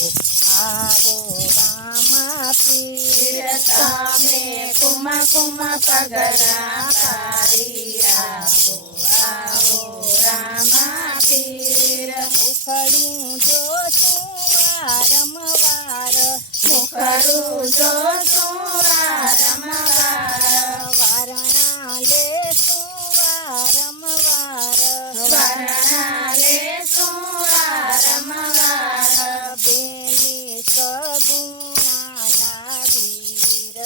આવો રામા પીર તમે કુમ કુમ પગલા પાડી આવો આવો રામા પીર મુખડું જોશું વારંવાર મુખડું જોશું વારંવાર વારણા લેશું વારંવાર વારણા લેશું વારંવાર બેની સગુણાના વીર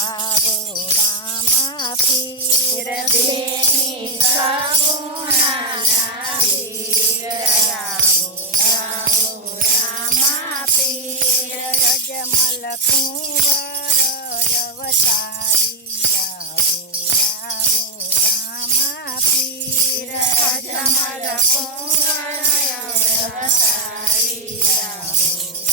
આવો રામા પીર બેની સગુણાના વીર આવો આવો રામા પીર અજમલ કુંવર અવતારી આવો રામા પીર અજમલ કુંવર અવતારી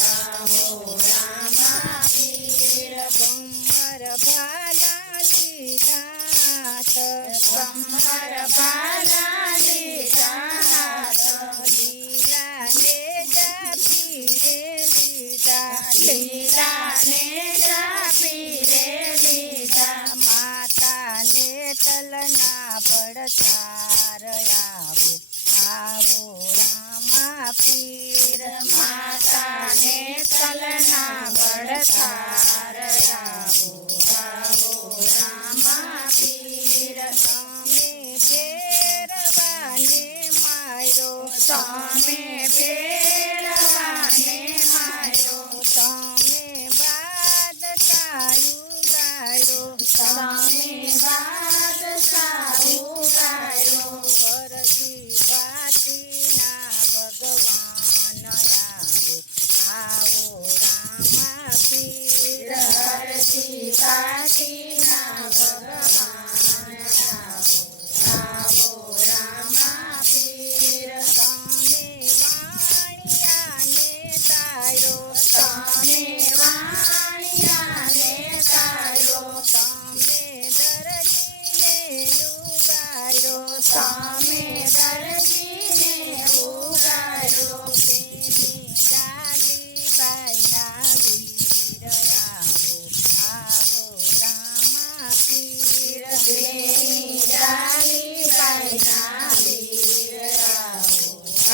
આવો રામા પીર કમર ભાલા લીધા કમર બાલા લીધા હાથ લીલા ને જાપી રે લીધા લીલા ને જાપી રે લીધા માતા ને તલના પડતાર આવો રામા પીર માતા ને તલના બળતાર આવો આવો રામા પીર તમે ભેરવાને માર્યો તમે ભેરવાને માર્યો તમે બાદશાહયું ગાયો તમે બાદશાહ ઉગાડ્યો વરદી ભાતીના ભગવાન આવો રામા પીર હરતી પાટીના ભગવાન આવો રામા પીર તમે વાણિયાને તાર્યો તમે વાણિયાને તાર્યો તમે દરજીને યુગાયો તમે દરજીને ઉગાડ્યો બેની ડાલી બાઈના વીર આવો રામા પીર બેની ડાલી બાઈના વીર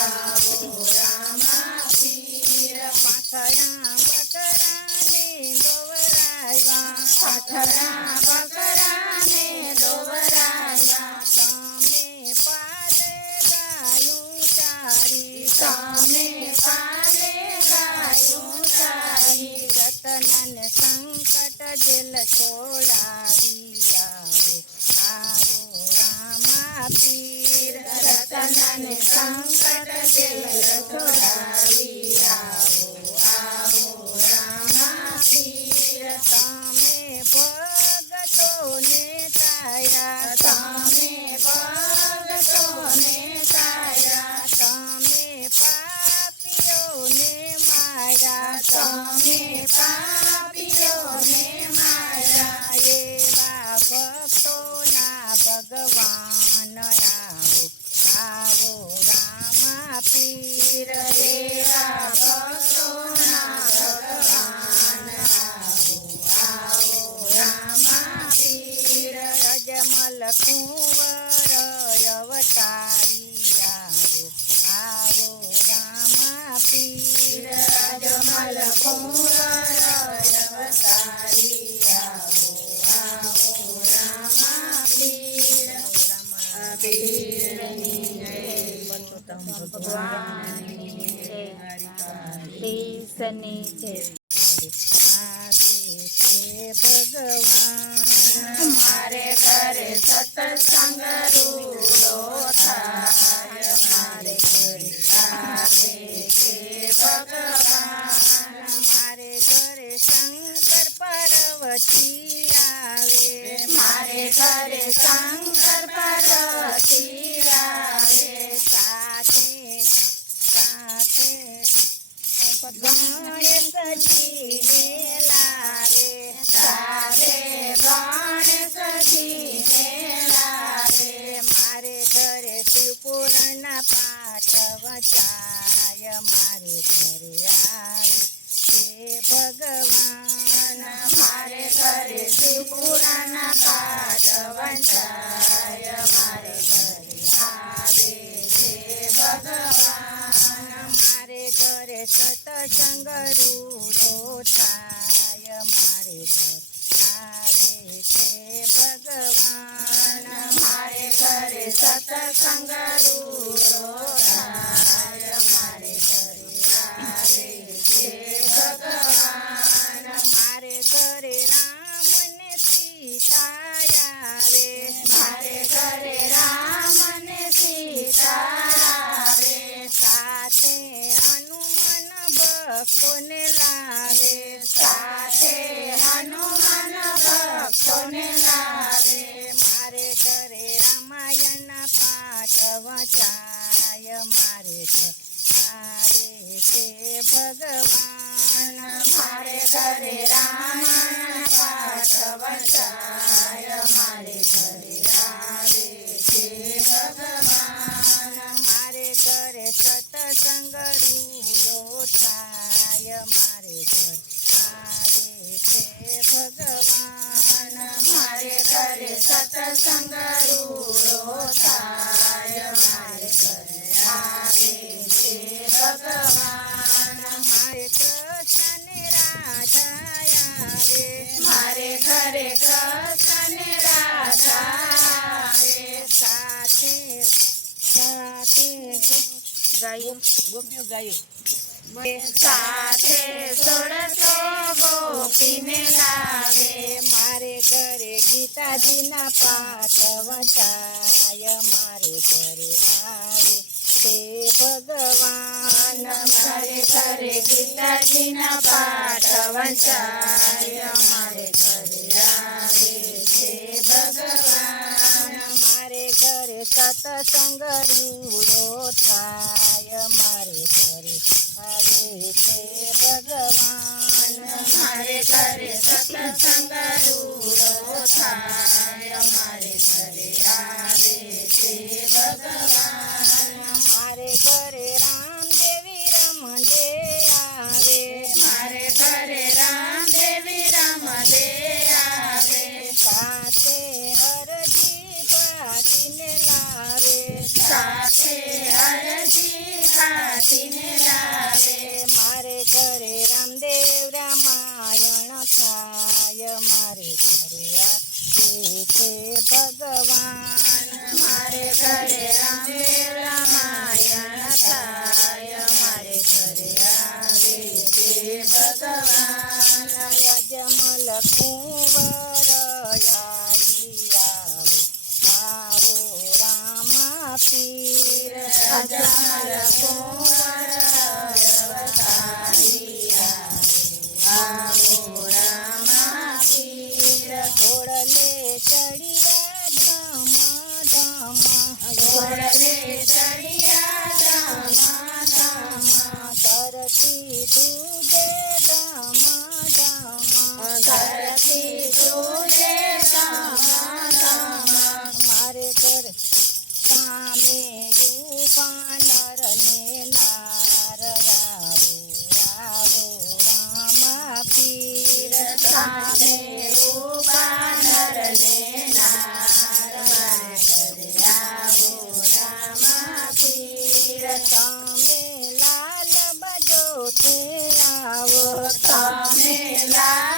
આવો રામા પીર પાથરા બકરાને દોવરાવ્યા પાથરા બકરાને દોવરાયા તમે પાલે ગાયું ચારી તમે પાલે ગાયું ચારી રતનન સંકટ જેલ છોડાવી આવો રામા પીર રતનને સંકટ જેલ છોડાવી આવો રામા પીર તમે ભગતોને તાર્યા તમે ભગતોને તાર્યા તમે પાપીઓને માર્યા તમે પાપીઓને માર્યા એવા ભક્તોના ભગવાન આવો રામા પીર એવા ભક્તોના ભગવાન આવો રામા પીર અજમલ કુંવર અવતારી આવો રામા પીર અજમલ કુંવર અવતારી આવો રામા પીર રામા પીરની જય ભગવાનની જય દેશની જય આવે છે ભગવાન મારે ઘરે સત્સંગ રૂડો થાય મારે ઘરે આવે છે ભગવાન મારે ઘરે શંકર પાર્વતી આવે મારે ઘરે શંકર પાર્વતી આવે સાથે સાથે ગણેશજીને લાવે સાથે ગણેશજીને લાવે મારે ઘરે શિવપુરાણના પાઠ વચાય મારે ઘરે ભગવાન મારે ઘરે શિવપુરાના પાઠ વંચાય મારે ઘરે આવે છે ભગવાન મારે ઘરે સતસંગ રૂડો થાય મારે ઘર આવે છે ભગવાન મારે ઘરે સત્સંગ રૂડો થાય મારે ઘરે આવે છે ભગવાન મારે ઘરે રામ ને સીતા આવે મારે ઘરે રામ અને સીતા આવે સાથે હનુમાન ભક્તોને લાવે સાથે હનુમાન ભક્તોને લાવે મારે ઘરે રામાયણના પાઠ વચાય મારે ઘર આવે છે ભગવાન મારે ઘરે રામાયણ પાઠ વચાય મારે ઘરે આવે છે ભગવાન મારે ઘરે સતસંગ રૂડો થાય મારે ઘર આવે છે ભગવાન મારે ઘરે સત્સંગ રૂડો થાય મારે ઘરે આવે છે ભગવાન મારે કૃષ્ણ ને રાધા આવે મારે ઘરે કૃષ્ણ ને રાધા આવે સાથે સાથે ગાયું ગોપીઓ ગાયું સાથે 16 ગોપીને લાવે મારે ઘરે ગીતાજીના પાઠ વચાય મારે ઘરે આવે છે ભગવાન મારે ઘરે ગીતાજીના પાઠ વંચાય મારે ઘરે આવે છે ભગવાન મારે ઘરે સતસંગ રૂડો થાય મારે ઘરે આવે છે ભગવાન મારે ઘરે સત્સંગ રૂડો થાય મારે ઘરે આવે છે ભગવાન મારે ઘરે રામદેવી રમજે આવે મારે ઘરે રામદેવી રમદે આવે સાથે હરજી પાટીને લાવે સાથે હરજી ભાતીને લાવે મારે ઘરે રામદેવ રામાયણ થાય મારે ઘરે આવે છે ભગવાન મારે ઘરે રામદેવ રામાયણ થાય મારે ઘરે આવે છે ભગવાન યજમલ કુંવર યારી આવે આવો રામા પીર અજમલ કુંવર અવતારી આવે આવો રામા પીર ઘોડલે ચડિયા ધામ ધામ ઘોડલે ચડિયા ધામા ધામા ધરતી દૂજે ધામ ધામ ધરતી ધ્રુજે ધામા ધામા મારે ઘર સામે યુવાનર ને નાર આવો આવો રામા પીર સામે રૂપાનર ને નાર મારે ઘરે આવો રામા પીર તમે લાલ બજો તે આવો તમે લાલ